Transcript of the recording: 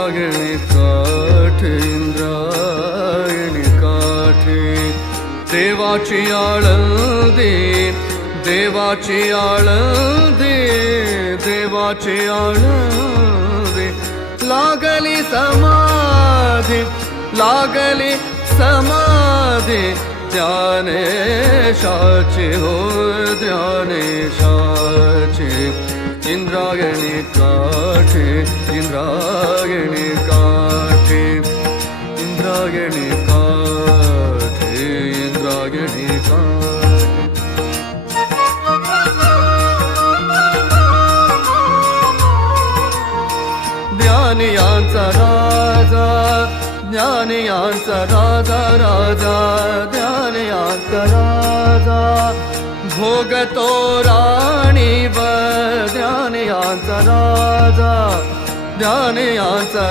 इंद्रायणी काठ इंद्रायणी काठी देवाची आळंदी देवाची आळंदी देवाची आळंदी लागली समाधी ध्यानेशाची हो ध्यानेशाची इंद्रायणी काठी इंद्रायणी काठी इंद्रायणी काठी इंद्रायणी काठी ज्ञानियांचा राजा ज्ञानियांचा राजा राजा ज्ञानियांचा राजा भोगतो राणी व ज्ञानियांचा राजा ज्ञानियांचा